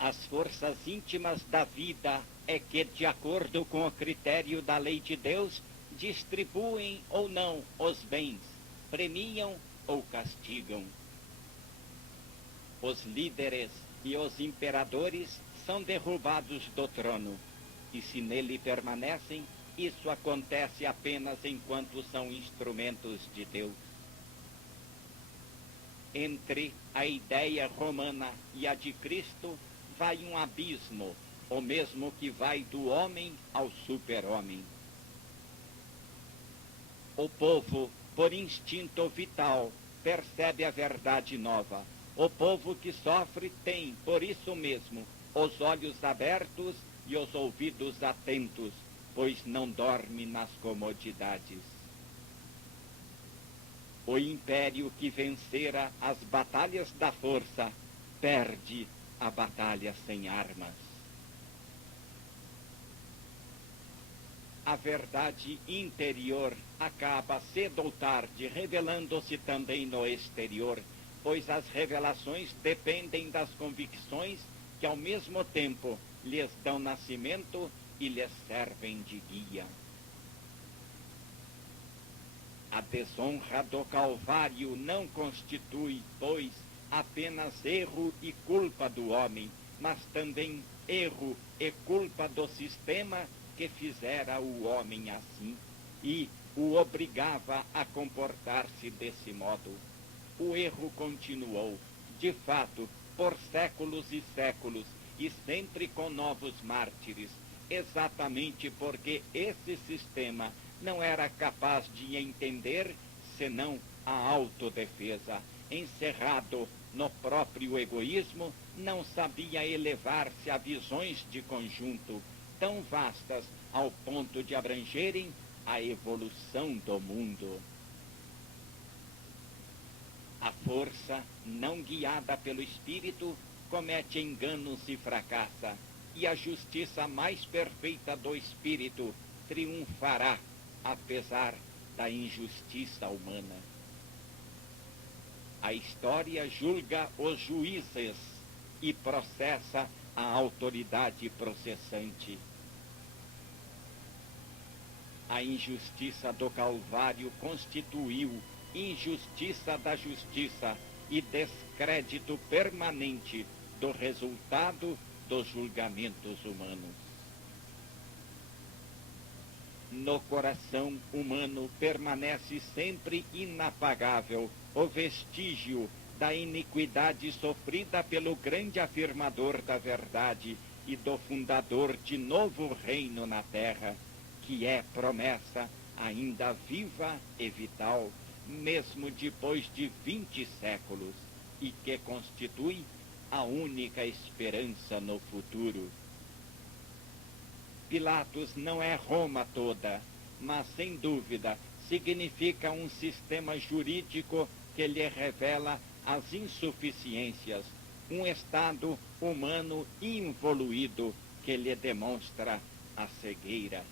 As forças íntimas da vida é que, de acordo com o critério da lei de Deus, distribuem ou não os bens, premiam ou castigam. Os líderes e os imperadores são derrubados do trono, e se nele permanecem, isso acontece apenas enquanto são instrumentos de Deus. Entre a ideia romana e a de Cristo vai um abismo, o mesmo que vai do homem ao super-homem. O povo, por instinto vital, percebe a verdade nova. O povo que sofre tem, por isso mesmo, os olhos abertos e os ouvidos atentos, pois não dorme nas comodidades. O império que vencera as batalhas da força, perde a batalha sem armas. A verdade interior acaba cedo ou tarde revelando-se também no exterior, pois as revelações dependem das convicções que ao mesmo tempo lhes dão nascimento e lhes servem de guia. A desonra do Calvário não constitui, pois, apenas erro e culpa do homem, mas também erro e culpa do sistema que fizera o homem assim e o obrigava a comportar-se desse modo. O erro continuou, de fato, por séculos e séculos, e sempre com novos mártires, exatamente porque esse sistema não era capaz de entender senão a autodefesa. Encerrado no próprio egoísmo, não sabia elevar-se a visões de conjunto tão vastas ao ponto de abrangerem a evolução do mundo. A força, não guiada pelo espírito, comete enganos e fracassa, e a justiça mais perfeita do espírito triunfará, apesar da injustiça humana. A história julga os juízes e processa a autoridade processante. A injustiça do Calvário constituiu injustiça da justiça e descrédito permanente do resultado dos julgamentos humanos. No coração humano permanece sempre inapagável o vestígio da iniquidade sofrida pelo grande afirmador da verdade e do fundador de novo reino na terra, que é promessa ainda viva e vital, mesmo depois de 20 séculos, e que constitui a única esperança no futuro. Pilatos não é Roma toda, mas, sem dúvida, significa um sistema jurídico que lhe revela as insuficiências, um estado humano involuído que lhe demonstra a cegueira.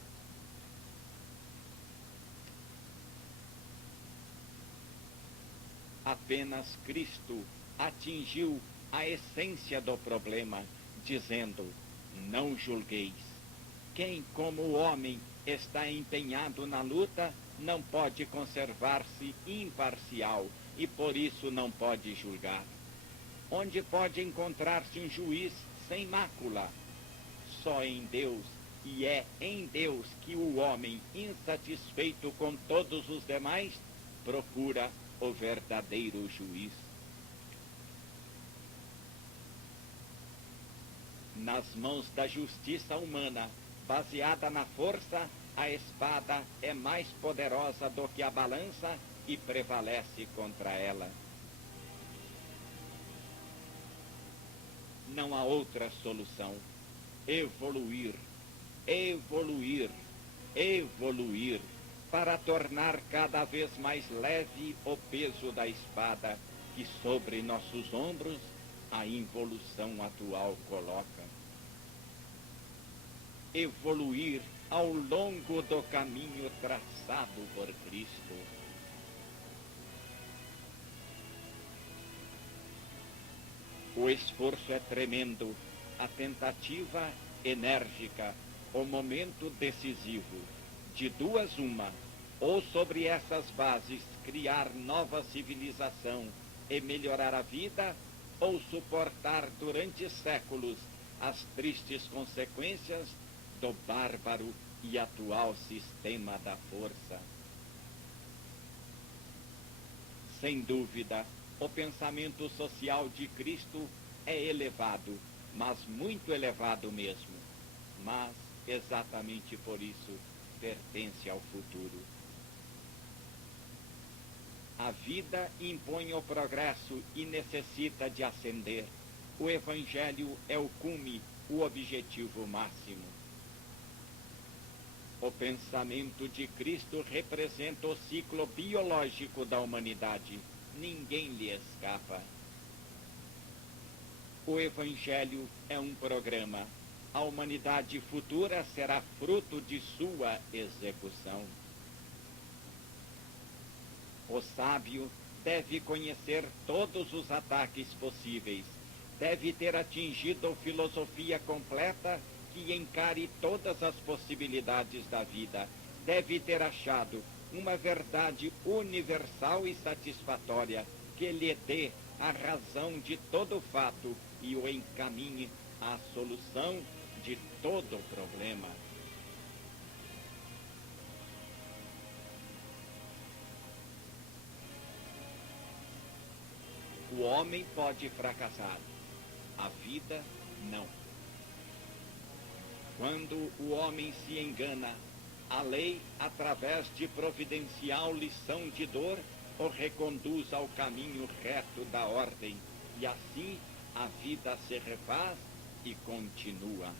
Apenas Cristo atingiu a essência do problema, dizendo: não julgueis. Quem, como o homem, está empenhado na luta, não pode conservar-se imparcial e por isso não pode julgar. Onde pode encontrar-se um juiz sem mácula? Só em Deus, e é em Deus que o homem, insatisfeito com todos os demais, procura o verdadeiro juiz. Nas mãos da justiça humana, baseada na força, a espada é mais poderosa do que a balança e prevalece contra ela. Não há outra solução. Evoluir, evoluir, evoluir, para tornar cada vez mais leve o peso da espada que sobre nossos ombros a involução atual coloca. Evoluir ao longo do caminho traçado por Cristo. O esforço é tremendo, a tentativa enérgica, o momento decisivo. De duas uma, ou sobre essas bases criar nova civilização e melhorar a vida, ou suportar durante séculos as tristes consequências do bárbaro e atual sistema da força. Sem dúvida, o pensamento social de Cristo é elevado, mas muito elevado mesmo. Mas, exatamente por isso, pertence ao futuro. A vida impõe o progresso e necessita de ascender. O Evangelho é o cume, o objetivo máximo. O pensamento de Cristo representa o ciclo biológico da humanidade. Ninguém lhe escapa. O Evangelho é um programa. A humanidade futura será fruto de sua execução. O sábio deve conhecer todos os ataques possíveis. Deve ter atingido filosofia completa que encare todas as possibilidades da vida. Deve ter achado uma verdade universal e satisfatória que lhe dê a razão de todo fato e o encaminhe à solução de todo problema. O homem pode fracassar, a vida não. Quando o homem se engana, a lei, através de providencial lição de dor, o reconduz ao caminho reto da ordem, e assim a vida se refaz e continua.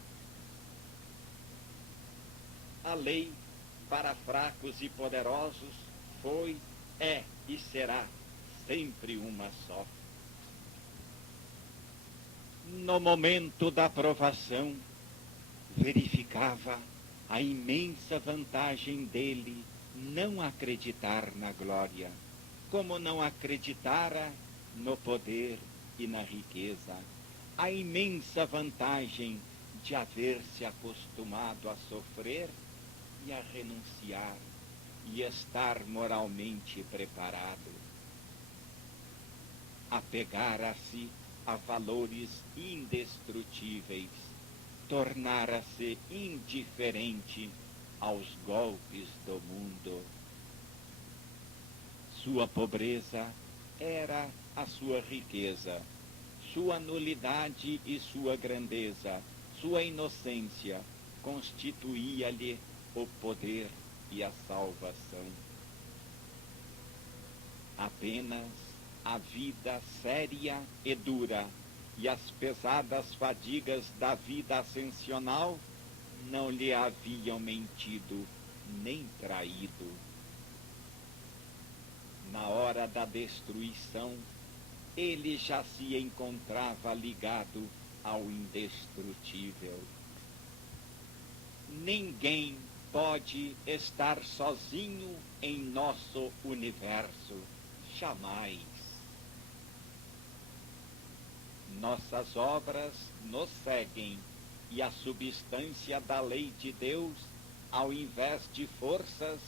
A lei, para fracos e poderosos, foi, é e será sempre uma só. No momento da provação, verificava a imensa vantagem dele não acreditar na glória, como não acreditara no poder e na riqueza. A imensa vantagem de haver se acostumado a sofrer e a renunciar e estar moralmente preparado. Apegar-se a valores indestrutíveis, tornara-se indiferente aos golpes do mundo. Sua pobreza era a sua riqueza, sua nulidade e sua grandeza, sua inocência constituía-lhe o poder e a salvação. Apenas a vida séria e dura e as pesadas fadigas da vida ascensional não lhe haviam mentido nem traído. Na hora da destruição, ele já se encontrava ligado ao indestrutível. Ninguém pode estar sozinho em nosso universo, jamais. Nossas obras nos seguem e a substância da lei de Deus, ao invés de forças,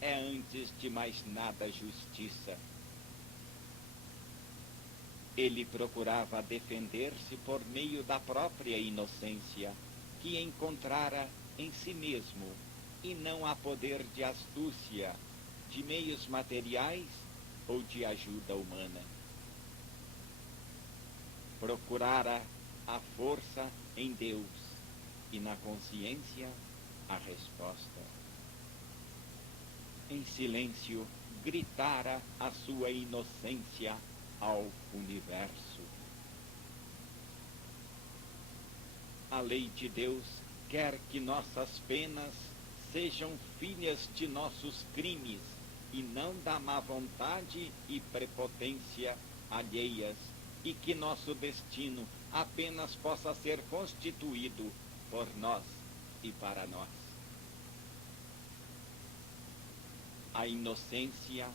é antes de mais nada justiça. Ele procurava defender-se por meio da própria inocência, que encontrara em si mesmo, e não a poder de astúcia, de meios materiais ou de ajuda humana. Procurara a força em Deus e na consciência a resposta. Em silêncio, gritara a sua inocência ao universo. A lei de Deus quer que nossas penas sejam filhas de nossos crimes e não da má vontade e prepotência alheias, e que nosso destino apenas possa ser constituído por nós e para nós. A inocência,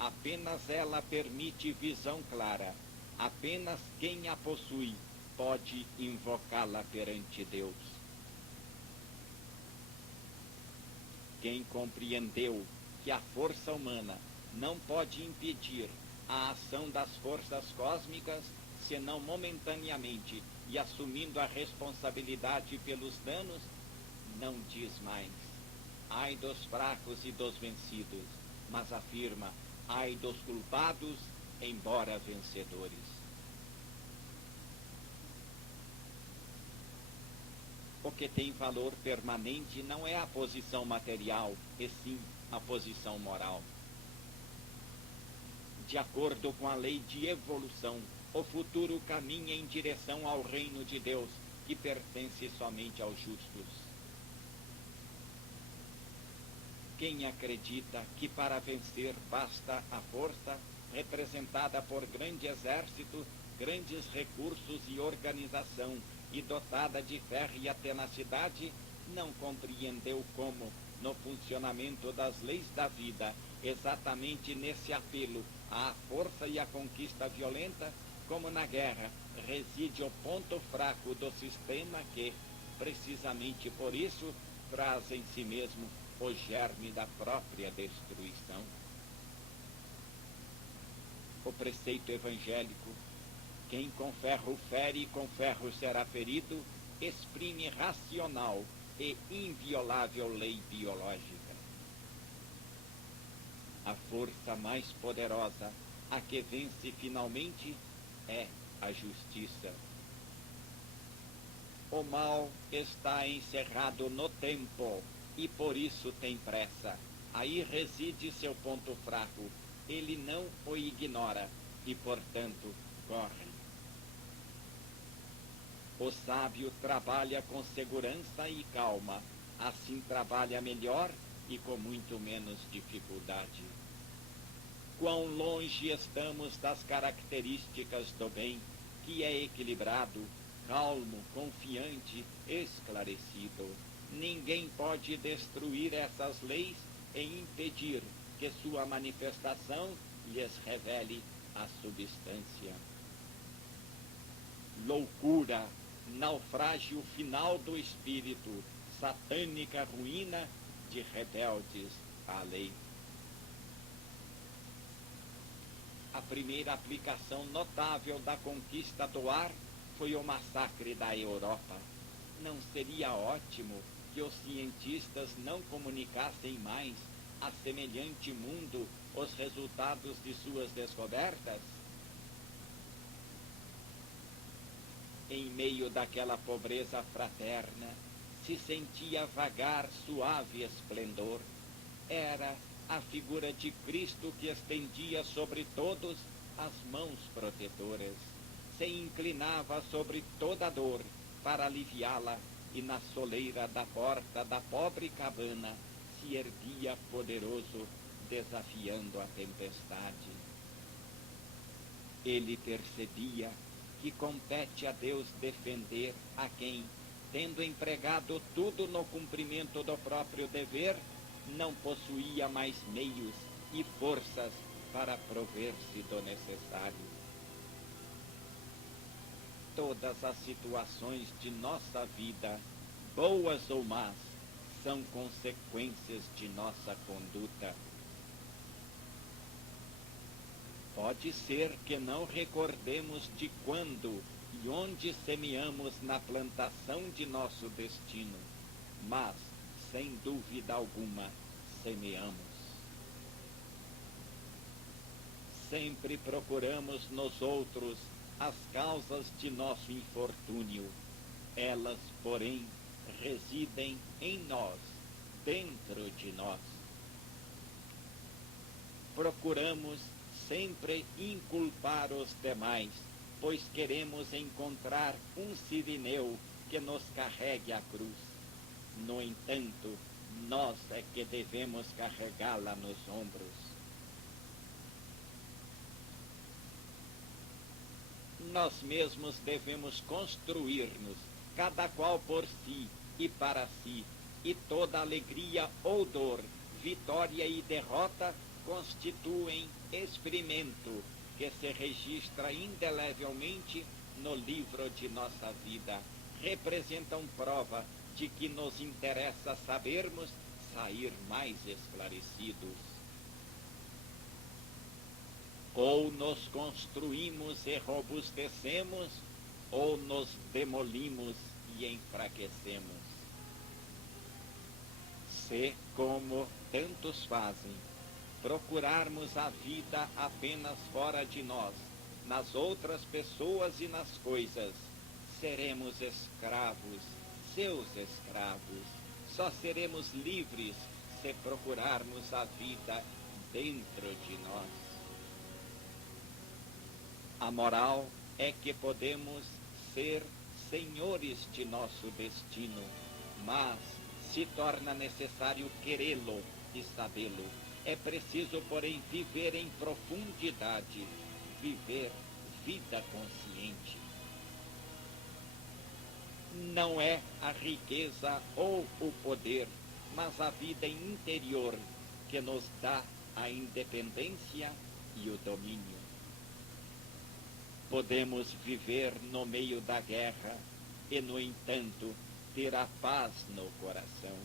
apenas ela permite visão clara. Apenas quem a possui pode invocá-la perante Deus. Quem compreendeu que a força humana não pode impedir a ação das forças cósmicas, senão momentaneamente e assumindo a responsabilidade pelos danos, não diz mais: ai dos fracos e dos vencidos, mas afirma: ai dos culpados, embora vencedores. O que tem valor permanente não é a posição material, e sim a posição moral. De acordo com a lei de evolução, o futuro caminha em direção ao reino de Deus, que pertence somente aos justos. Quem acredita que para vencer basta a força, representada por grande exército, grandes recursos e organização, e dotada de férrea tenacidade, não compreendeu como, no funcionamento das leis da vida, exatamente nesse apelo à força e à conquista violenta, como na guerra, reside o ponto fraco do sistema que, precisamente por isso, traz em si mesmo o germe da própria destruição. O preceito evangélico: quem com ferro fere, com ferro será ferido, exprime racional e inviolável lei biológica. A força mais poderosa, a que vence finalmente, é a justiça. O mal está encerrado no tempo e por isso tem pressa. Aí reside seu ponto fraco. Ele não o ignora e, portanto, corre. O sábio trabalha com segurança e calma, assim trabalha melhor e com muito menos dificuldade. Quão longe estamos das características do bem, que é equilibrado, calmo, confiante, esclarecido. Ninguém pode destruir essas leis e impedir que sua manifestação lhes revele a substância. Loucura, naufrágio final do espírito, satânica ruína de rebeldes à lei. A primeira aplicação notável da conquista do ar foi o massacre da Europa. Não seria ótimo que os cientistas não comunicassem mais a semelhante mundo os resultados de suas descobertas? Em meio daquela pobreza fraterna, se sentia vagar suave esplendor. Era a figura de Cristo que estendia sobre todos as mãos protetoras. Se inclinava sobre toda a dor para aliviá-la, e na soleira da porta da pobre cabana se erguia poderoso, desafiando a tempestade. Ele percebia que compete a Deus defender a quem, tendo empregado tudo no cumprimento do próprio dever, não possuía mais meios e forças para prover-se do necessário. Todas as situações de nossa vida, boas ou más, são consequências de nossa conduta. Pode ser que não recordemos de quando e onde semeamos na plantação de nosso destino, mas, sem dúvida alguma, semeamos. Sempre procuramos nos outros as causas de nosso infortúnio. Elas, porém, residem em nós, dentro de nós. Procuramos sempre inculpar os demais, pois queremos encontrar um sirineu que nos carregue a cruz. No entanto, nós é que devemos carregá-la nos ombros. Nós mesmos devemos construir-nos, cada qual por si e para si, e toda alegria ou dor, vitória e derrota constituem experimento que se registra indelevelmente no livro de nossa vida representam prova de que nos interessa sabermos sair mais esclarecidos. Ou nos construímos e robustecemos, ou nos demolimos e enfraquecemos. Se, como tantos fazem, procurarmos a vida apenas fora de nós, nas outras pessoas e nas coisas, seremos escravos, seus escravos. Só seremos livres se procurarmos a vida dentro de nós. A moral é que podemos ser senhores de nosso destino, mas se torna necessário querê-lo e sabê-lo. É preciso, porém, viver em profundidade, viver vida consciente. Não é a riqueza ou o poder, mas a vida interior que nos dá a independência e o domínio. Podemos viver no meio da guerra e, no entanto, ter a paz no coração.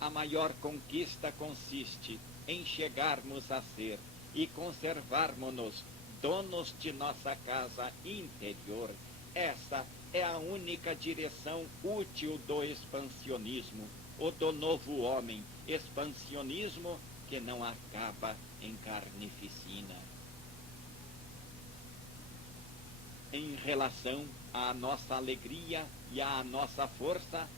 A maior conquista consiste em chegarmos a ser e conservarmos-nos donos de nossa casa interior. Essa é a única direção útil do expansionismo, ou do novo homem, expansionismo que não acaba em carnificina. Em relação à nossa alegria e à nossa força,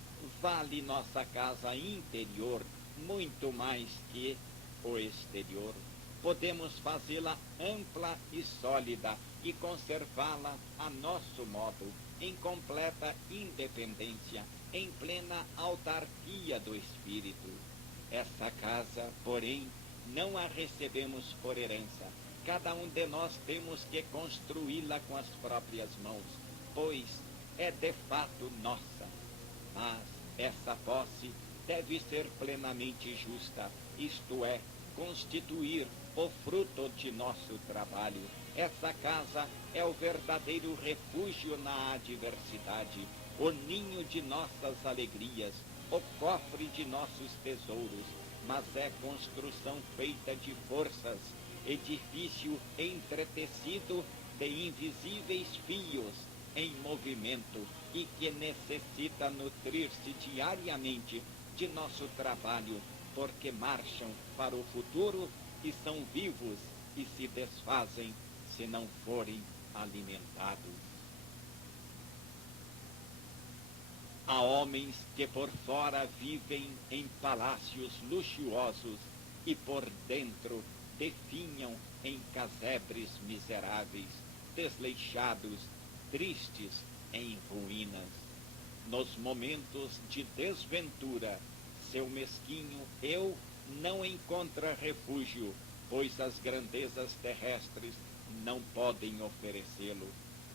vale nossa casa interior muito mais que o exterior. Podemos fazê-la ampla e sólida e conservá-la a nosso modo, em completa independência, em plena autarquia do espírito. Essa casa, porém, não a recebemos por herança. Cada um de nós temos que construí-la com as próprias mãos, pois é de fato nossa. Mas essa posse deve ser plenamente justa, isto é, constituir o fruto de nosso trabalho. Essa casa é o verdadeiro refúgio na adversidade, o ninho de nossas alegrias, o cofre de nossos tesouros, mas é construção feita de forças, edifício entretecido de invisíveis fios em movimento e que necessita nutrir-se diariamente de nosso trabalho, porque marcham para o futuro e são vivos e se desfazem se não forem alimentados. Há homens que por fora vivem em palácios luxuosos e por dentro definham em casebres miseráveis, desleixados, tristes em ruínas. Nos momentos de desventura, seu mesquinho eu não encontra refúgio, pois as grandezas terrestres não podem oferecê-lo.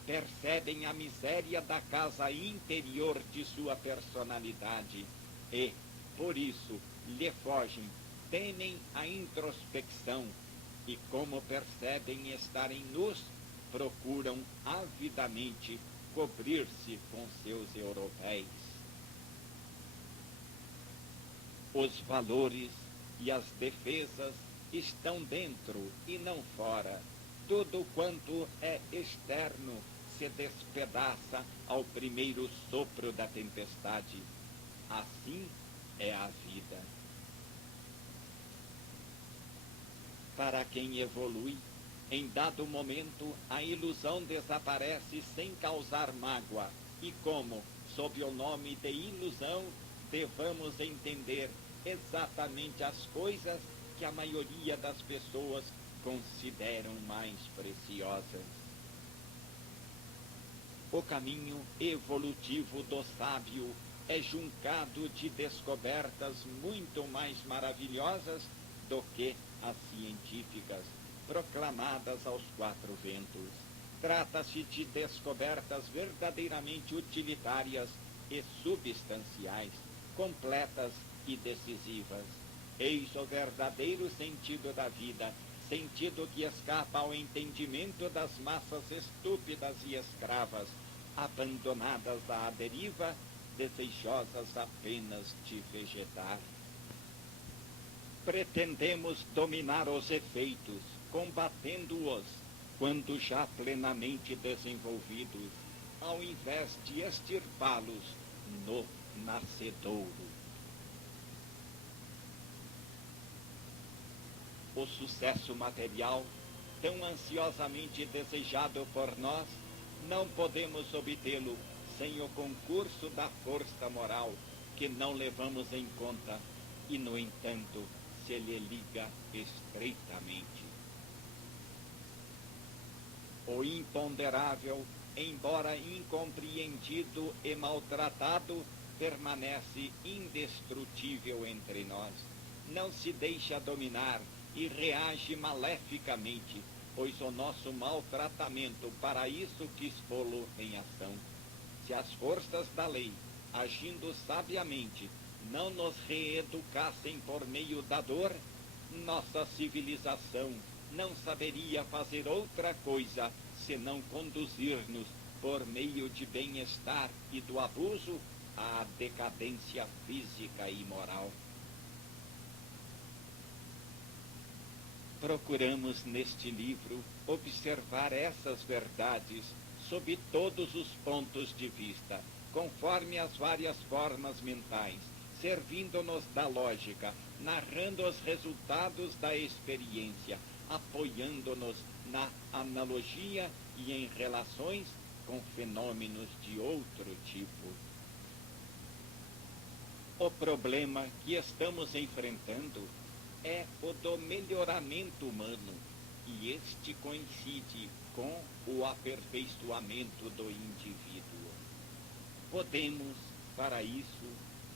Percebem a miséria da casa interior de sua personalidade e, por isso, lhe fogem, temem a introspecção e, como percebem estarem nus, procuram avidamente cobrir-se com seus europeus. Os valores e as defesas estão dentro e não fora. Tudo quanto é externo se despedaça ao primeiro sopro da tempestade. Assim é a vida. Para quem evolui, em dado momento a ilusão desaparece sem causar mágoa, e como, sob o nome de ilusão, devamos entender exatamente as coisas que a maioria das pessoas consideram mais preciosas. O caminho evolutivo do sábio é juncado de descobertas muito mais maravilhosas do que as científicas, proclamadas aos quatro ventos. Trata-se de descobertas verdadeiramente utilitárias e substanciais, completas e decisivas. Eis o verdadeiro sentido da vida, sentido que escapa ao entendimento das massas estúpidas e escravas, abandonadas à deriva, desejosas apenas de vegetar. Pretendemos dominar os efeitos, combatendo-os, quando já plenamente desenvolvidos, ao invés de extirpá-los no nascedouro. O sucesso material, tão ansiosamente desejado por nós, não podemos obtê-lo sem o concurso da força moral, que não levamos em conta e, no entanto, se lhe liga estreitamente. O imponderável, embora incompreendido e maltratado, permanece indestrutível entre nós. Não se deixa dominar e reage maleficamente, pois o nosso maltratamento para isso quis pô-lo em ação. Se as forças da lei, agindo sabiamente, não nos reeducassem por meio da dor, nossa civilização não saberia fazer outra coisa senão conduzir-nos, por meio de bem-estar e do abuso, à decadência física e moral. Procuramos neste livro observar essas verdades sob todos os pontos de vista, conforme as várias formas mentais, servindo-nos da lógica, narrando os resultados da experiência, apoiando-nos na analogia e em relações com fenômenos de outro tipo. O problema que estamos enfrentando é o do melhoramento humano, e este coincide com o aperfeiçoamento do indivíduo. Podemos, para isso,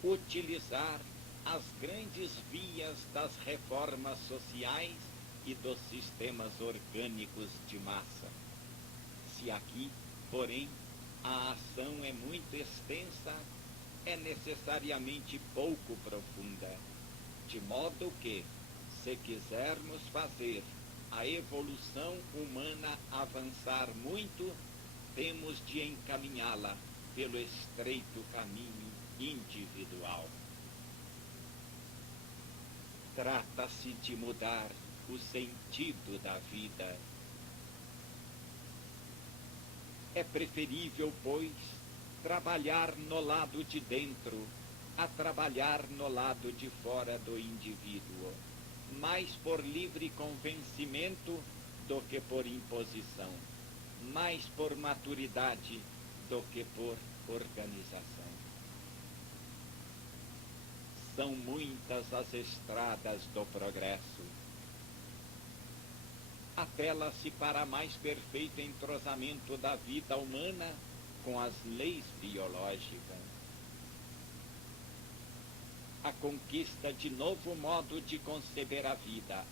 utilizar as grandes vias das reformas sociais e dos sistemas orgânicos de massa. Se aqui, porém, a ação é muito extensa, é necessariamente pouco profunda, de modo que, se quisermos fazer a evolução humana avançar muito, temos de encaminhá-la pelo estreito caminho individual. Trata-se de mudar o sentido da vida. É preferível, pois, trabalhar no lado de dentro a trabalhar no lado de fora do indivíduo, mais por livre convencimento do que por imposição, mais por maturidade do que por organização. São muitas as estradas do progresso. Apela-se para mais perfeito entrosamento da vida humana com as leis biológicas. A conquista de novo modo de conceber a vida,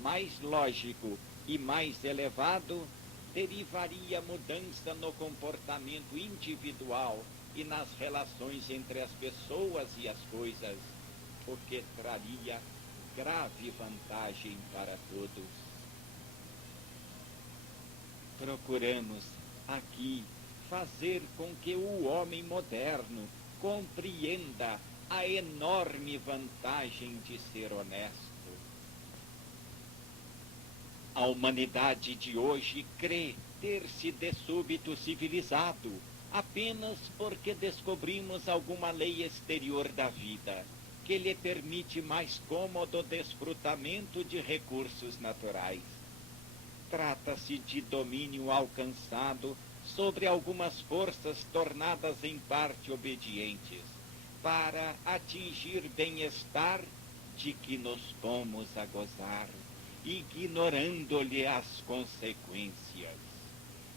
mais lógico e mais elevado, derivaria mudança no comportamento individual e nas relações entre as pessoas e as coisas, o que traria grave vantagem para todos. Procuramos aqui fazer com que o homem moderno compreenda a enorme vantagem de ser honesto. A humanidade de hoje crê ter-se de súbito civilizado apenas porque descobrimos alguma lei exterior da vida, que lhe permite mais cômodo desfrutamento de recursos naturais. Trata-se de domínio alcançado sobre algumas forças tornadas em parte obedientes, para atingir bem-estar de que nos pomos a gozar, ignorando-lhe as consequências.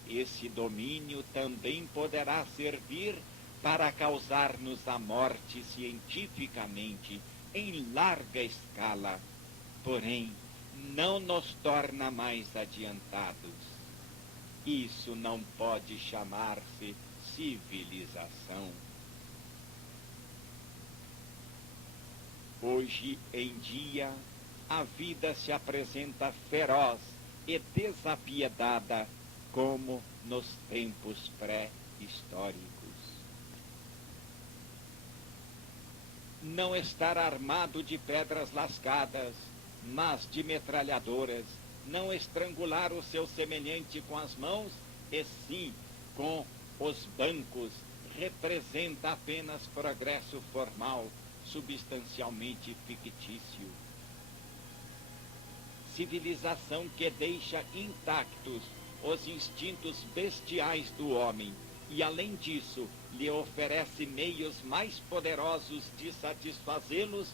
Esse domínio também poderá servir para causar-nos a morte cientificamente em larga escala, porém não nos torna mais adiantados. Isso não pode chamar-se civilização. Hoje em dia, a vida se apresenta feroz e desapiedada como nos tempos pré-históricos. Não estar armado de pedras lascadas, mas de metralhadoras, não estrangular o seu semelhante com as mãos, e sim com os bancos, representa apenas progresso formal, substancialmente fictício. Civilização que deixa intactos os instintos bestiais do homem e, além disso, lhe oferece meios mais poderosos de satisfazê-los,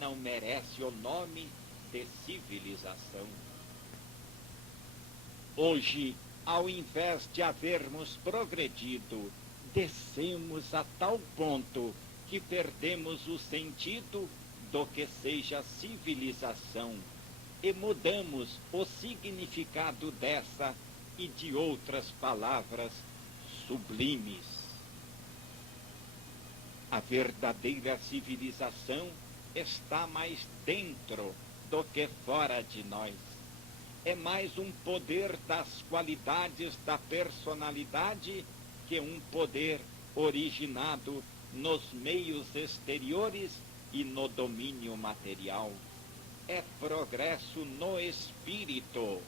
não merece o nome de civilização. Hoje, ao invés de havermos progredido, descemos a tal ponto que perdemos o sentido do que seja civilização e mudamos o significado dessa e de outras palavras sublimes. A verdadeira civilização está mais dentro do que fora de nós. É mais um poder das qualidades da personalidade que um poder originado nos meios exteriores e no domínio material. É progresso no espírito,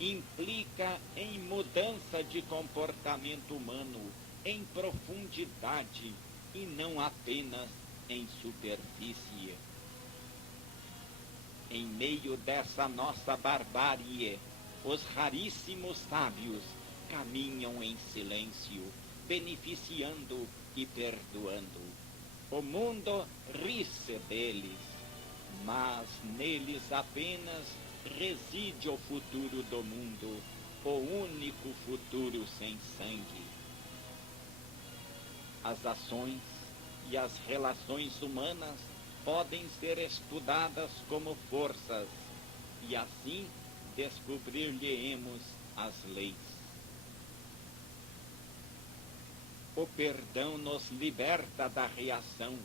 implica em mudança de comportamento humano, em profundidade e não apenas em superfície. Em meio dessa nossa barbárie, os raríssimos sábios caminham em silêncio, beneficiando e perdoando. O mundo ri-se deles, mas neles apenas reside o futuro do mundo, o único futuro sem sangue. As ações e as relações humanas podem ser estudadas como forças, e assim descobrir-lhe-emos as leis. O perdão nos liberta da reação,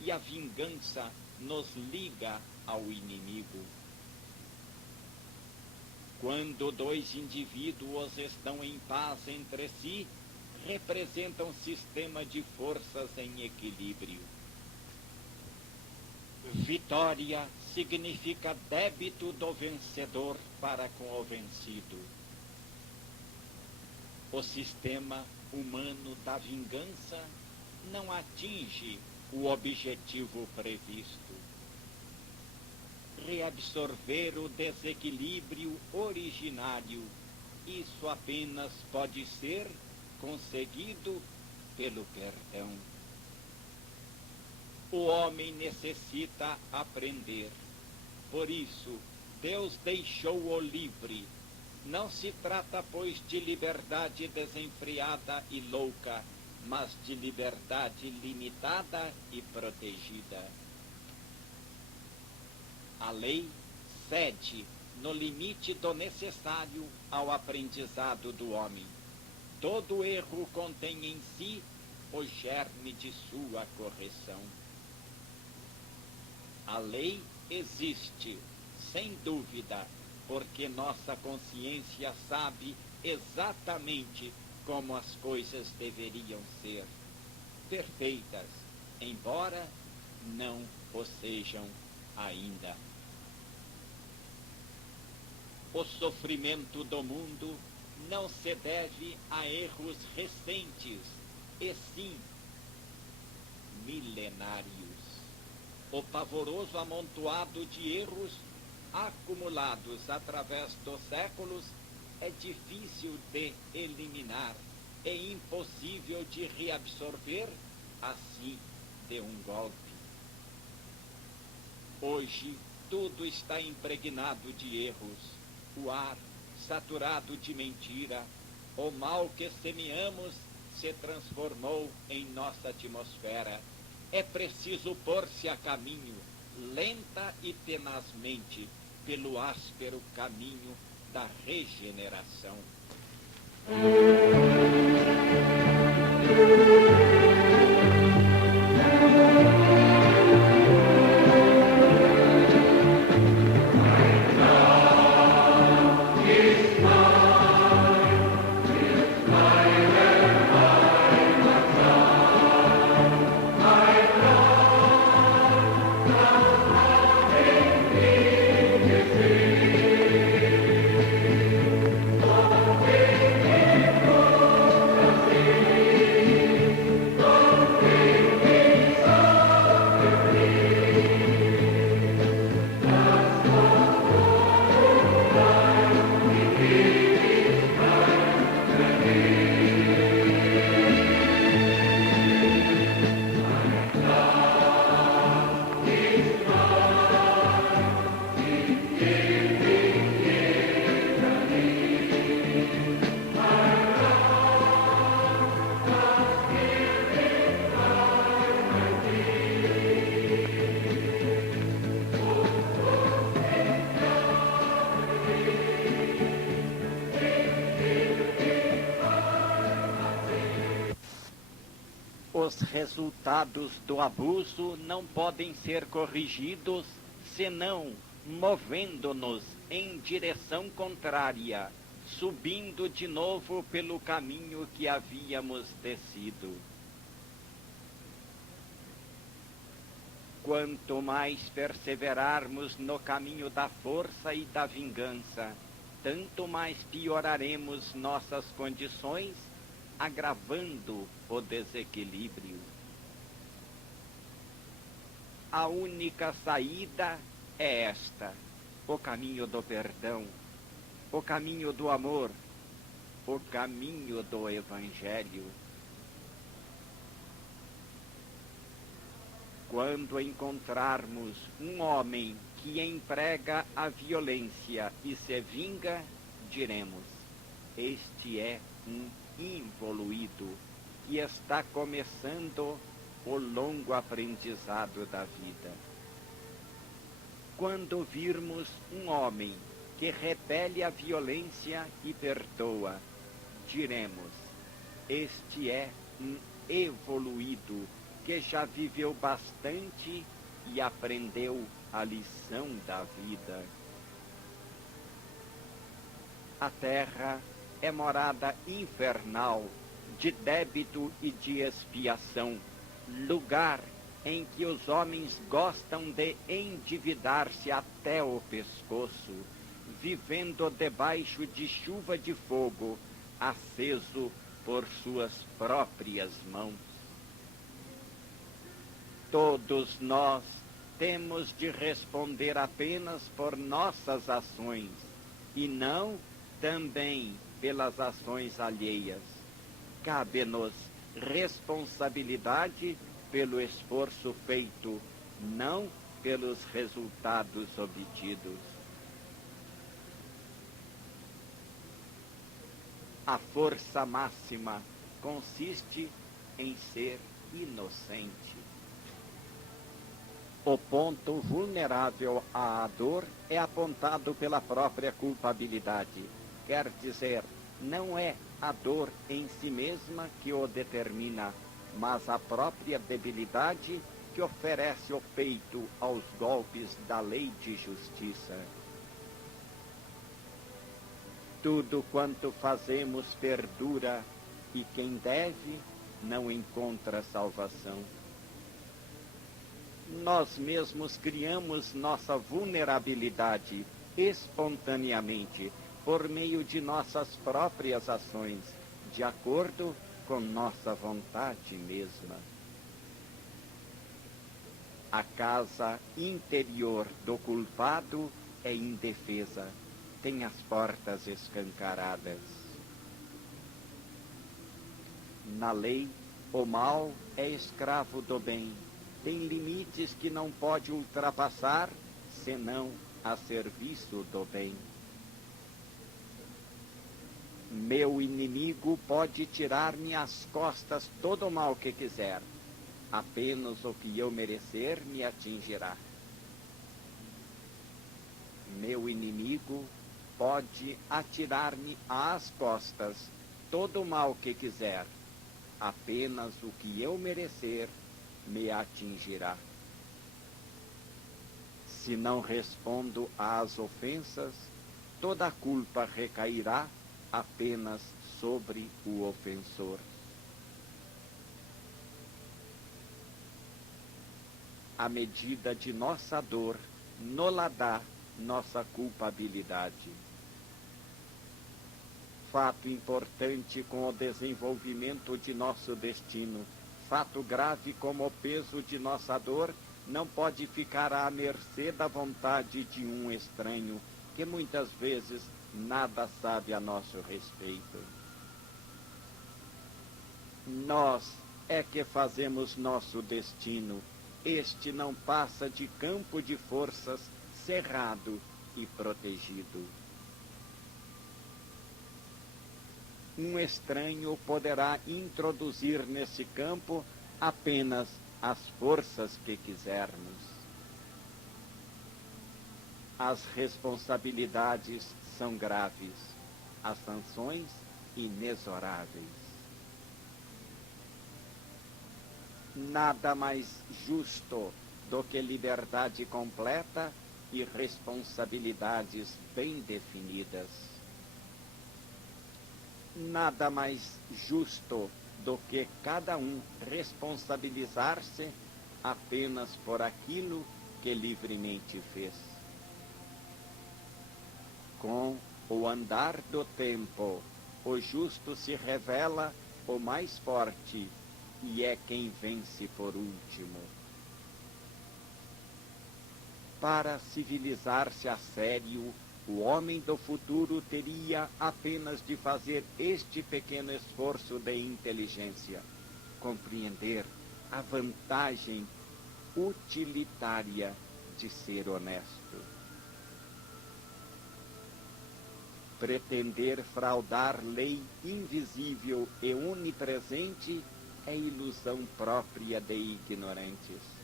e a vingança nos liga ao inimigo. Quando dois indivíduos estão em paz entre si, representa um sistema de forças em equilíbrio. Vitória significa débito do vencedor para com o vencido. O sistema humano da vingança não atinge o objetivo previsto. Reabsorver o desequilíbrio originário, isso apenas pode ser conseguido pelo perdão. O homem necessita aprender. Por isso, Deus deixou-o livre. Não se trata, pois, de liberdade desenfreada e louca, mas de liberdade limitada e protegida. A lei cede no limite do necessário ao aprendizado do homem. Todo erro contém em si o germe de sua correção. A lei existe, sem dúvida, porque nossa consciência sabe exatamente como as coisas deveriam ser, perfeitas, embora não o sejam ainda. O sofrimento do mundo não se deve a erros recentes, e sim milenários. O pavoroso amontoado de erros acumulados através dos séculos é difícil de eliminar, é impossível de reabsorver assim de um golpe. Hoje tudo está impregnado de erros, o ar saturado de mentira, o mal que semeamos se transformou em nossa atmosfera. É preciso pôr-se a caminho, lenta e tenazmente, pelo áspero caminho da regeneração. Os resultados do abuso não podem ser corrigidos senão movendo-nos em direção contrária, subindo de novo pelo caminho que havíamos descido. Quanto mais perseverarmos no caminho da força e da vingança, tanto mais pioraremos nossas condições, agravando o desequilíbrio. A única saída é esta: o caminho do perdão, o caminho do amor, o caminho do Evangelho. Quando encontrarmos um homem que emprega a violência e se vinga, diremos: este é um involuído e está começando o longo aprendizado da vida. Quando virmos um homem que repele a violência e perdoa, diremos: este é um evoluído que já viveu bastante e aprendeu a lição da vida. A terra é morada infernal, de débito e de expiação, lugar em que os homens gostam de endividar-se até o pescoço, vivendo debaixo de chuva de fogo, aceso por suas próprias mãos. Todos nós temos de responder apenas por nossas ações, e não também pelas ações alheias. Cabe-nos responsabilidade pelo esforço feito, não pelos resultados obtidos. A força máxima consiste em ser inocente. O ponto vulnerável à dor é apontado pela própria culpabilidade. Quer dizer, não é a dor em si mesma que o determina, mas a própria debilidade que oferece o peito aos golpes da lei de justiça. Tudo quanto fazemos perdura, e quem deve não encontra salvação. Nós mesmos criamos nossa vulnerabilidade espontaneamente, por meio de nossas próprias ações, de acordo com nossa vontade mesma. A casa interior do culpado é indefesa, tem as portas escancaradas. Na lei, o mal é escravo do bem, tem limites que não pode ultrapassar, senão a serviço do bem. Meu inimigo pode tirar-me às costas todo o mal que quiser, apenas o que eu merecer me atingirá. Meu inimigo pode atirar-me às costas todo o mal que quiser, apenas o que eu merecer me atingirá. Se não respondo às ofensas, toda a culpa recairá apenas sobre o ofensor. A medida de nossa dor nola dá nossa culpabilidade. Fato importante com o desenvolvimento de nosso destino, fato grave como o peso de nossa dor, não pode ficar à mercê da vontade de um estranho, que muitas vezes nada sabe a nosso respeito. Nós é que fazemos nosso destino. Este não passa de campo de forças cerrado e protegido. Um estranho poderá introduzir nesse campo apenas as forças que quisermos. As responsabilidades são graves, as sanções inexoráveis. Nada mais justo do que liberdade completa e responsabilidades bem definidas. Nada mais justo do que cada um responsabilizar-se apenas por aquilo que livremente fez. Com o andar do tempo, o justo se revela o mais forte e é quem vence por último. Para civilizar-se a sério, o homem do futuro teria apenas de fazer este pequeno esforço de inteligência, compreender a vantagem utilitária de ser honesto. Pretender fraudar lei invisível e onipresente é ilusão própria de ignorantes.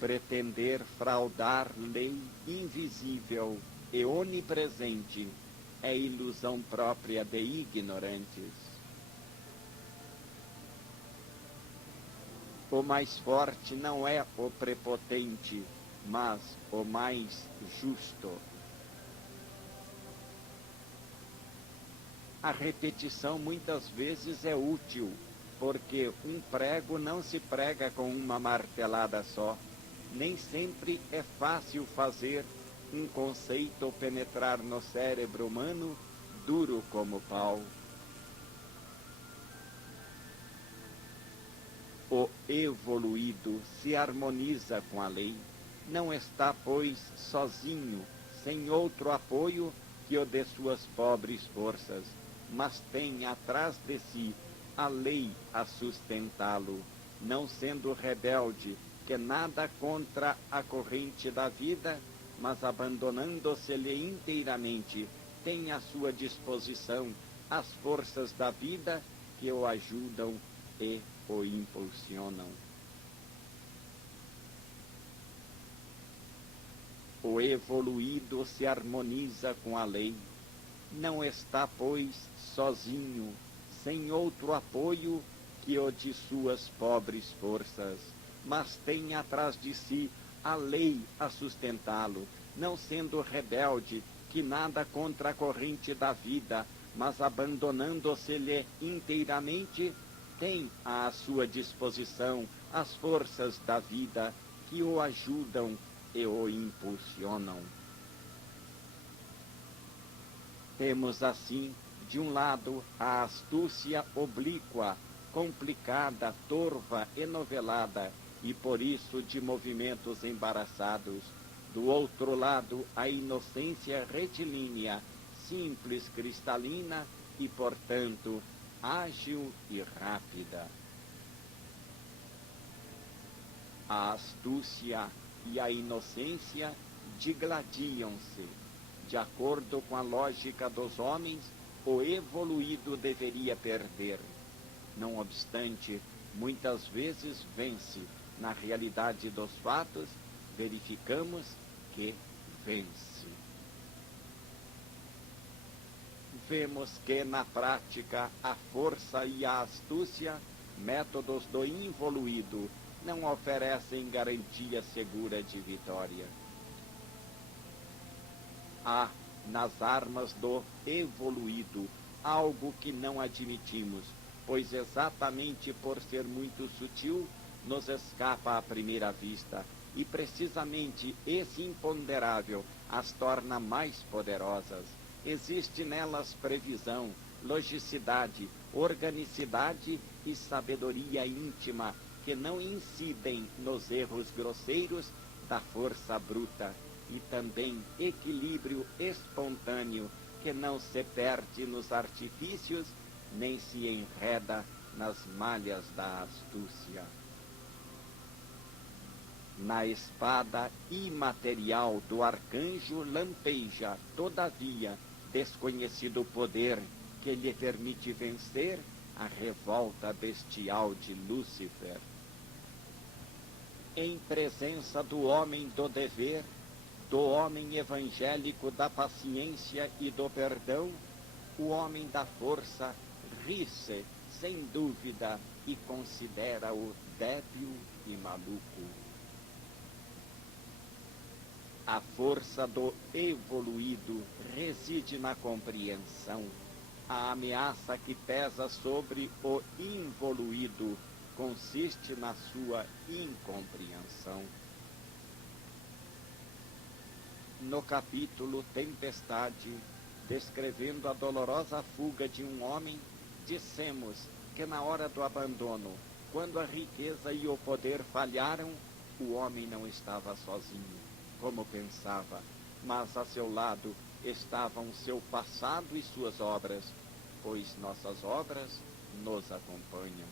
Pretender fraudar lei invisível e onipresente é ilusão própria de ignorantes. O mais forte não é o prepotente, mas o mais justo. A repetição muitas vezes é útil, porque um prego não se prega com uma martelada só. Nem sempre é fácil fazer um conceito penetrar no cérebro humano duro como pau. O evoluído se harmoniza com a lei, não está, pois, sozinho, sem outro apoio que o de suas pobres forças, mas tem atrás de si a lei a sustentá-lo, não sendo rebelde, que nada contra a corrente da vida, mas abandonando-se-lhe inteiramente, tem à sua disposição as forças da vida que o ajudam e o impulsionam. O evoluído se harmoniza com a lei, não está, pois, sozinho, sem outro apoio que o de suas pobres forças, mas tem atrás de si a lei a sustentá-lo, não sendo rebelde, que nada contra a corrente da vida, mas abandonando-se-lhe inteiramente, tem à sua disposição as forças da vida que o ajudam e o impulsionam. Temos assim, de um lado, a astúcia oblíqua, complicada, torva e novelada, e por isso de movimentos embaraçados. Do outro lado, a inocência retilínea, simples, cristalina e, portanto, ágil e rápida. A astúcia e a inocência digladiam-se. De acordo com a lógica dos homens, o evoluído deveria perder. Não obstante, muitas vezes vence. Na realidade dos fatos, verificamos que vence. Vemos que, na prática, a força e a astúcia, métodos do involuído, não oferecem garantia segura de vitória. Há, nas armas do evoluído, algo que não admitimos, pois exatamente por ser muito sutil, nos escapa à primeira vista, e precisamente esse imponderável as torna mais poderosas. Existe nelas previsão, logicidade, organicidade e sabedoria íntima, que não incidem nos erros grosseiros da força bruta, e também equilíbrio espontâneo, que não se perde nos artifícios, nem se enreda nas malhas da astúcia. Na espada imaterial do arcanjo lampeja, todavia, desconhecido poder que lhe permite vencer a revolta bestial de Lúcifer. Em presença do homem do dever, do homem evangélico da paciência e do perdão, o homem da força ri-se, sem dúvida, e considera-o débil e maluco. A força do evoluído reside na compreensão. A ameaça que pesa sobre o involuído consiste na sua incompreensão. No capítulo Tempestade, descrevendo a dolorosa fuga de um homem, dissemos que na hora do abandono, quando a riqueza e o poder falharam, o homem não estava sozinho, como pensava, mas a seu lado estavam seu passado e suas obras, pois nossas obras nos acompanham.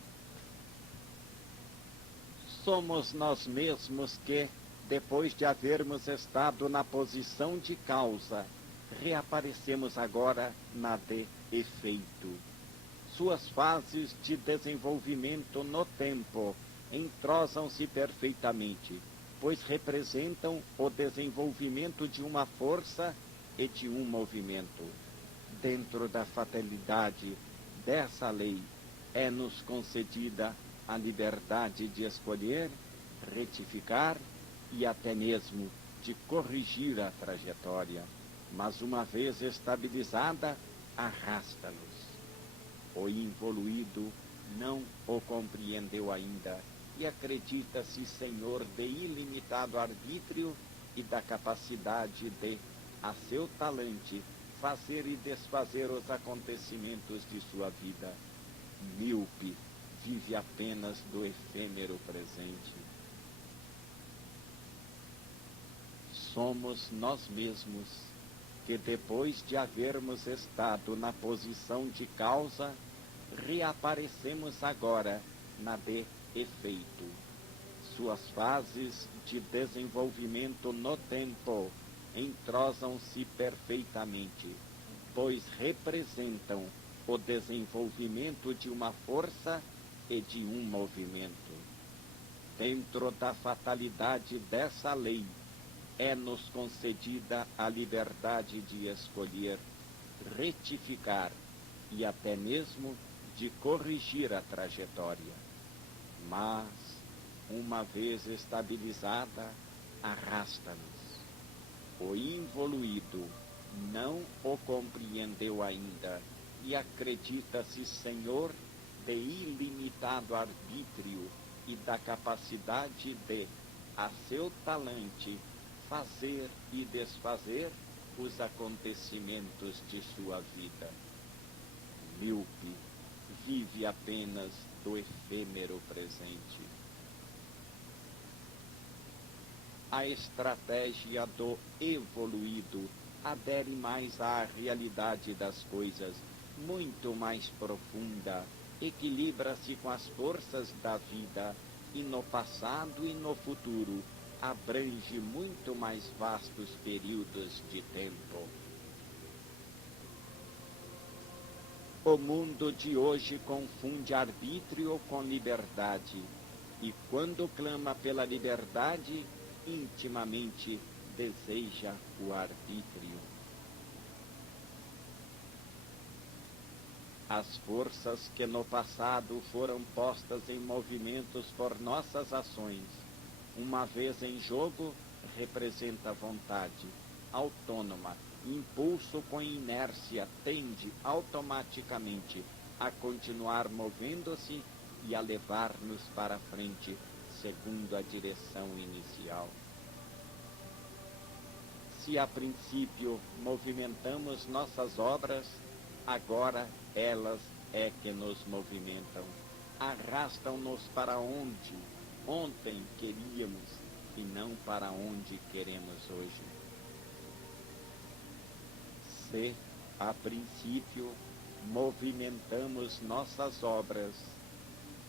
Somos nós mesmos que, depois de havermos estado na posição de causa, reaparecemos agora na de efeito. Suas fases de desenvolvimento no tempo entrosam-se perfeitamente, pois representam o desenvolvimento de uma força e de um movimento. Dentro da fatalidade dessa lei, é-nos concedida a liberdade de escolher, retificar e até mesmo de corrigir a trajetória, mas uma vez estabilizada, arrasta-nos. O involuído não o compreendeu ainda e acredita-se senhor de ilimitado arbítrio e da capacidade de, a seu talante, fazer e desfazer os acontecimentos de sua vida. Míope, vive apenas do efêmero presente. Somos nós mesmos que, depois de havermos estado na posição de causa, reaparecemos agora na de efeito. Suas fases de desenvolvimento no tempo entrosam-se perfeitamente, pois representam o desenvolvimento de uma força e de um movimento. Dentro da fatalidade dessa lei, é-nos concedida a liberdade de escolher, retificar e até mesmo de corrigir a trajetória. Mas, uma vez estabilizada, arrasta-nos. O involuído não o compreendeu ainda e acredita-se senhor de ilimitado arbítrio e da capacidade de, a seu talante, fazer e desfazer os acontecimentos de sua vida. Míope, vive apenas do efêmero presente. A estratégia do evoluído adere mais à realidade das coisas, muito mais profunda, equilibra-se com as forças da vida e no passado e no futuro abrange muito mais vastos períodos de tempo. O mundo de hoje confunde arbítrio com liberdade, e quando clama pela liberdade, intimamente deseja o arbítrio. As forças que no passado foram postas em movimentos por nossas ações, uma vez em jogo, representa vontade autônoma, impulso com inércia, tende automaticamente a continuar movendo-se e a levar-nos para frente, segundo a direção inicial. Se a princípio movimentamos nossas obras, agora elas é que nos movimentam, arrastam-nos para onde ontem queríamos e não para onde queremos hoje. Se, a princípio, movimentamos nossas obras,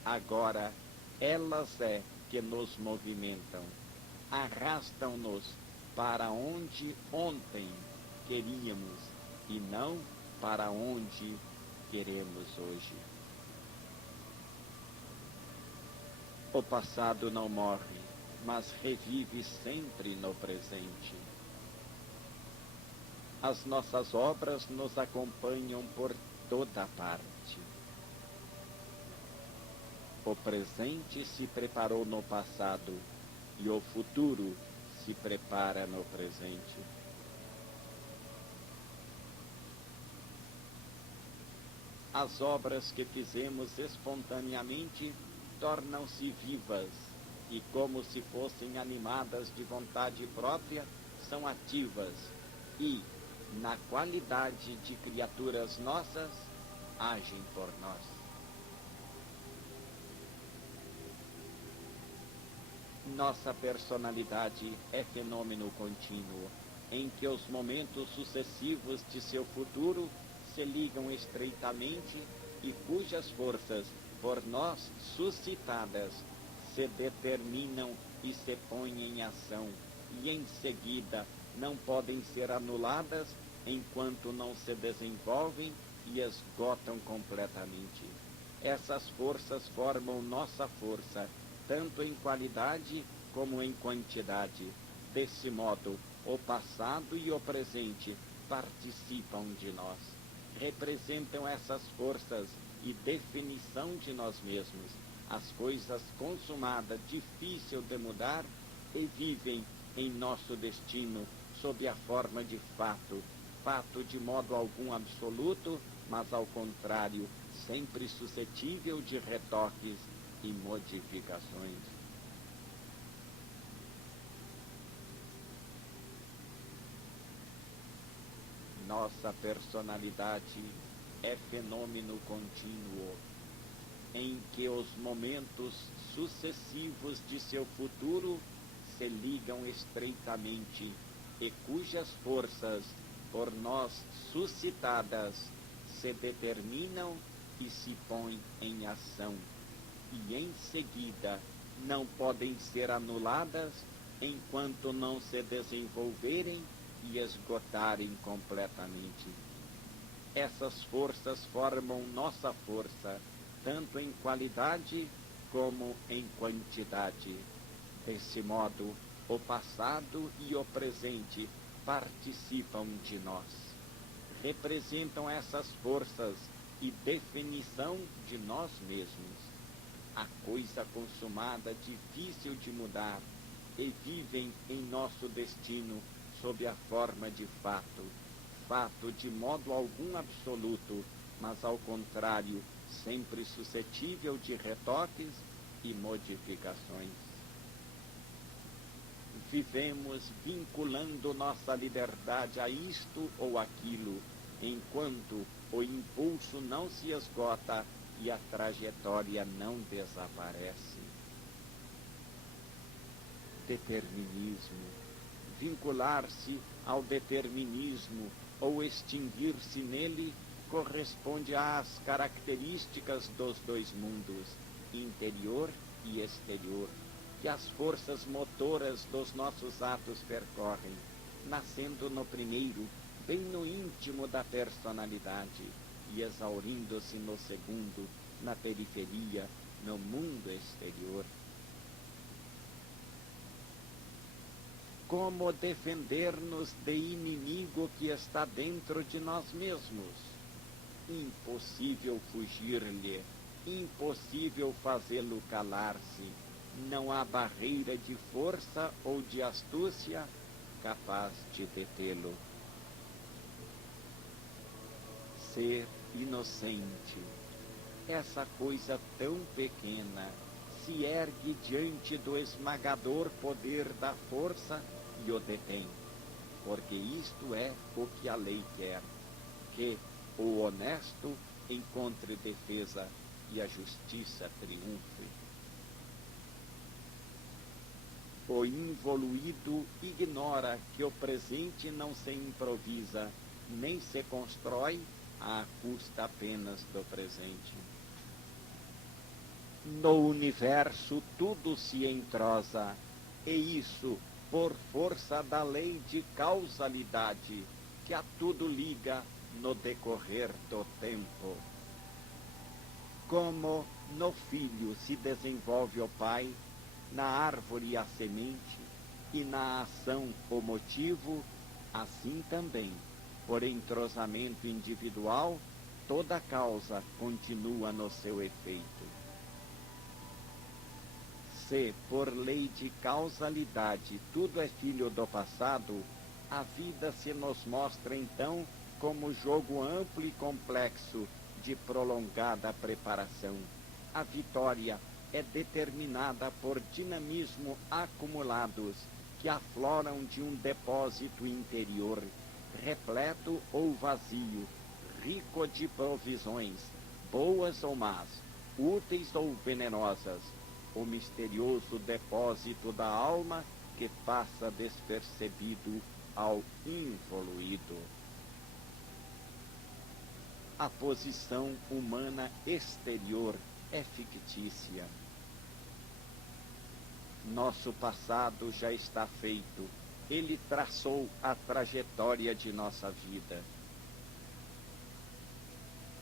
agora elas é que nos movimentam, arrastam-nos para onde ontem queríamos e não para onde queremos hoje. O passado não morre, mas revive sempre no presente. As nossas obras nos acompanham por toda parte. O presente se preparou no passado e o futuro se prepara no presente. As obras que fizemos espontaneamente tornam-se vivas e, como se fossem animadas de vontade própria, são ativas e, na qualidade de criaturas nossas, agem por nós. Nossa personalidade é fenômeno contínuo, em que os momentos sucessivos de seu futuro se ligam estreitamente e cujas forças, por nós suscitadas, se determinam e se põem em ação, e em seguida não podem ser anuladas enquanto não se desenvolvem e esgotam completamente. Essas forças formam nossa força, tanto em qualidade como em quantidade. Desse modo, o passado e o presente participam de nós. Representam essas forças e definição de nós mesmos, as coisas consumadas, difícil de mudar, e vivem em nosso destino sob a forma de fato, fato de modo algum absoluto, mas ao contrário, sempre suscetível de retoques e modificações. Nossa personalidade é fenômeno contínuo, em que os momentos sucessivos de seu futuro se ligam estreitamente e cujas forças, por nós suscitadas, se determinam e se põem em ação, e em seguida não podem ser anuladas enquanto não se desenvolverem e esgotarem completamente. Essas forças formam nossa força, tanto em qualidade como em quantidade. Desse modo, o passado e o presente participam de nós. Representam essas forças e definição de nós mesmos. A coisa consumada, difícil de mudar, e vivem em nosso destino sob a forma de fato, fato de modo algum absoluto, mas ao contrário, sempre suscetível de retoques e modificações. Vivemos vinculando nossa liberdade a isto ou aquilo, enquanto o impulso não se esgota e a trajetória não desaparece. Determinismo. Vincular-se ao determinismo ou extinguir-se nele corresponde às características dos dois mundos, interior e exterior, que as forças motoras dos nossos atos percorrem, nascendo no primeiro, bem no íntimo da personalidade, e exaurindo-se no segundo, na periferia, no mundo exterior. Como defender-nos de inimigo que está dentro de nós mesmos? Impossível fugir-lhe, impossível fazê-lo calar-se. Não há barreira de força ou de astúcia capaz de detê-lo. Ser inocente, essa coisa tão pequena, se ergue diante do esmagador poder da força e o detém, porque isto é o que a lei quer, que o honesto encontre defesa e a justiça triunfe. O involuído ignora que o presente não se improvisa, nem se constrói à custa apenas do presente. No universo tudo se entrosa, e isso por força da lei de causalidade, que a tudo liga no decorrer do tempo. Como no filho se desenvolve o pai, na árvore a semente, e na ação o motivo, assim também, por entrosamento individual, toda causa continua no seu efeito. se, por lei de causalidade, tudo é filho do passado, a vida se nos mostra então como jogo amplo e complexo de prolongada preparação. A vitória é determinada por dinamismo acumulados que afloram de um depósito interior, repleto ou vazio, rico de provisões, boas ou más, úteis ou venenosas, o misterioso depósito da alma que passa despercebido ao involuído. A posição humana exterior é fictícia. Nosso passado já está feito, ele traçou a trajetória de nossa vida.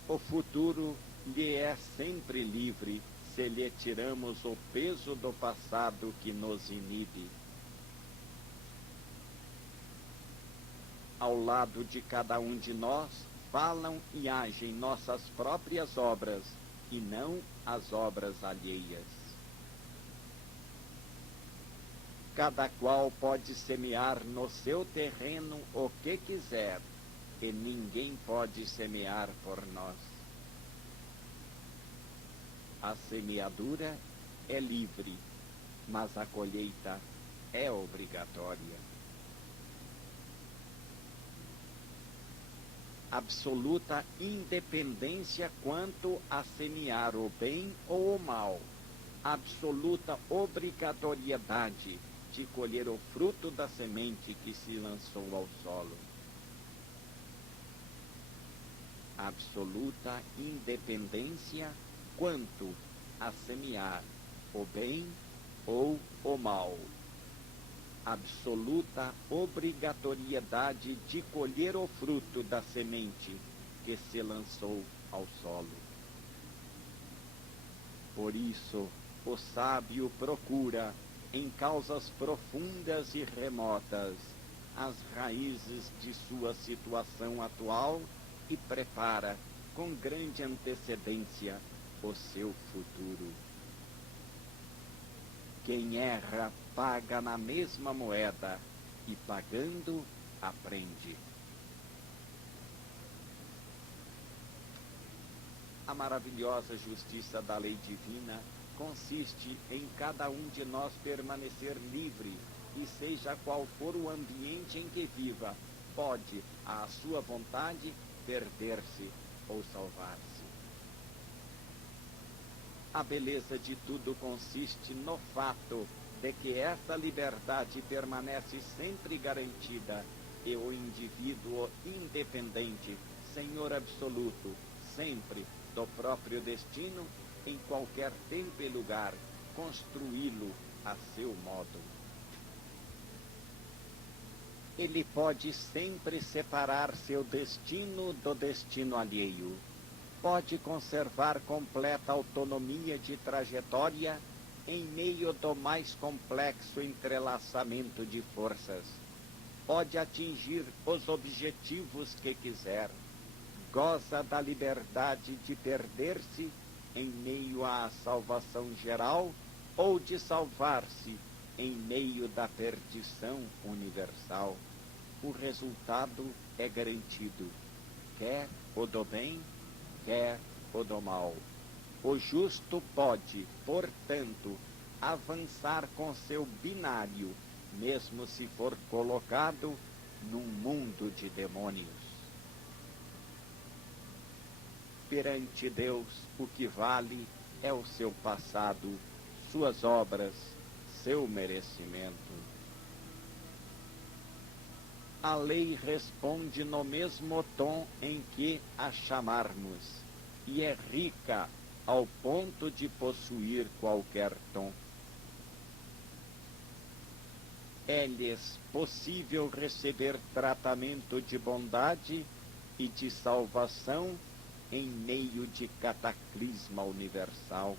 O futuro lhe é sempre livre se lhe tiramos o peso do passado que nos inibe. Ao lado de cada um de nós, falam e agem nossas próprias obras, e não as obras alheias. Cada qual pode semear no seu terreno o que quiser, e ninguém pode semear por nós. A semeadura é livre, mas a colheita é obrigatória. Absoluta independência quanto a semear o bem ou o mal, absoluta obrigatoriedade de colher o fruto da semente que se lançou ao solo. Absoluta independência quanto a semear o bem ou o mal, absoluta obrigatoriedade de colher o fruto da semente que se lançou ao solo. Por isso, o sábio procura, em causas profundas e remotas, as raízes de sua situação atual e prepara, com grande antecedência, o seu futuro. Quem erra paga na mesma moeda, e pagando, aprende. A maravilhosa justiça da lei divina consiste em cada um de nós permanecer livre, e seja qual for o ambiente em que viva, pode, à sua vontade, perder-se ou salvar-se. A beleza de tudo consiste no fato de que essa liberdade permanece sempre garantida e o indivíduo independente, senhor absoluto, sempre do próprio destino, em qualquer tempo e lugar, construí-lo a seu modo. Ele pode sempre separar seu destino do destino alheio. Pode conservar completa autonomia de trajetória em meio do mais complexo entrelaçamento de forças. Pode atingir os objetivos que quiser. Goza da liberdade de perder-se em meio à salvação geral ou de salvar-se em meio da perdição universal. O resultado é garantido, quer o do bem, quer o do mal. O justo pode, portanto, avançar com seu binário, mesmo se for colocado num mundo de demônios. Perante Deus, o que vale é o seu passado, suas obras, seu merecimento. A lei responde no mesmo tom em que a chamarmos, e é rica ao ponto de possuir qualquer tom. É-lhes possível receber tratamento de bondade e de salvação em meio de cataclisma universal.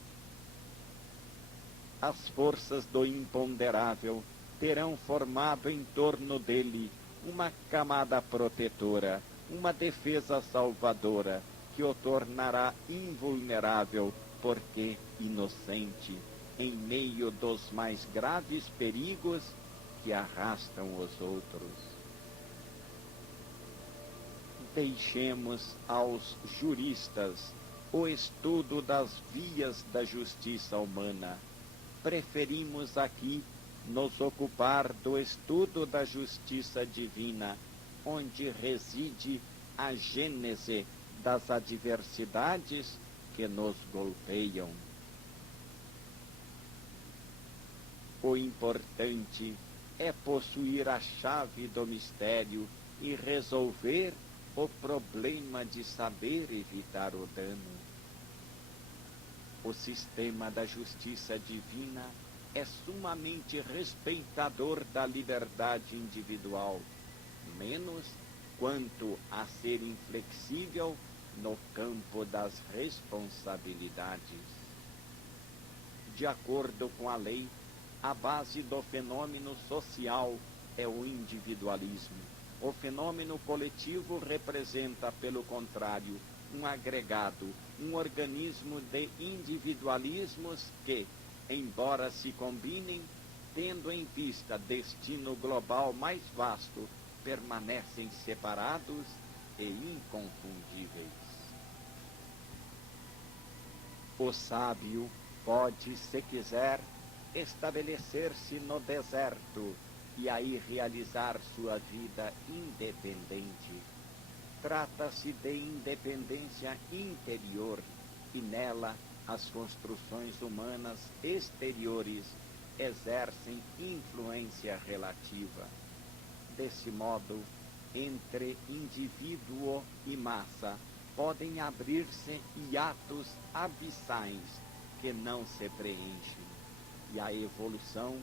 As forças do imponderável terão formado em torno dele uma camada protetora, uma defesa salvadora, que o tornará invulnerável, porque inocente, em meio dos mais graves perigos que arrastam os outros. Deixemos aos juristas o estudo das vias da justiça humana. Preferimos aqui nos ocupar do estudo da justiça divina, onde reside a gênese das adversidades que nos golpeiam. O importante é possuir a chave do mistério e resolver o problema de saber evitar o dano. O sistema da justiça divina é sumamente respeitador da liberdade individual, menos quanto a ser inflexível no campo das responsabilidades. De acordo com a lei, a base do fenômeno social é o individualismo. O fenômeno coletivo representa, pelo contrário, um agregado, um organismo de individualismos que, embora se combinem, tendo em vista destino global mais vasto, permanecem separados e inconfundíveis. O sábio pode, se quiser, estabelecer-se no deserto e aí realizar sua vida independente. Trata-se de independência interior e nela as construções humanas exteriores exercem influência relativa. Desse modo, entre indivíduo e massa podem abrir-se hiatos abissais que não se preenchem, e a evolução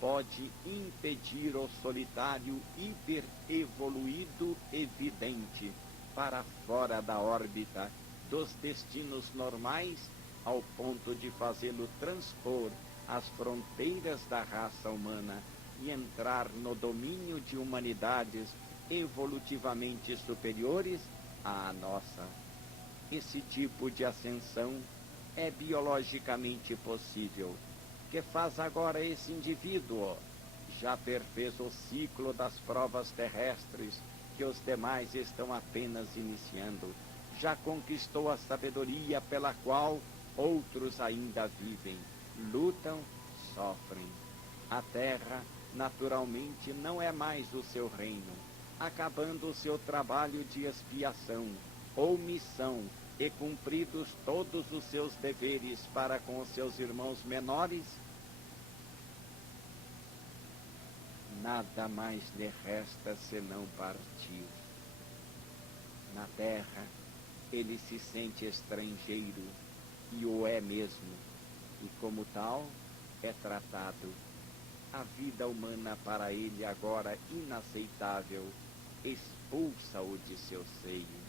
pode impedir o solitário hiperevoluído evidente para fora da órbita dos destinos normais, ao ponto de fazê-lo transpor as fronteiras da raça humana e entrar no domínio de humanidades evolutivamente superiores à nossa. Esse tipo de ascensão é biologicamente possível. Que faz agora esse indivíduo? Já perfez o ciclo das provas terrestres, que os demais estão apenas iniciando. Já conquistou a sabedoria pela qual outros ainda vivem, lutam, sofrem. A terra, naturalmente, não é mais o seu reino. Acabando o seu trabalho de expiação ou missão e cumpridos todos os seus deveres para com os seus irmãos menores, nada mais lhe resta senão partir. Na terra, ele se sente estrangeiro, e o é mesmo, e como tal, é tratado. A vida humana para ele agora inaceitável, expulsa-o de seu seio.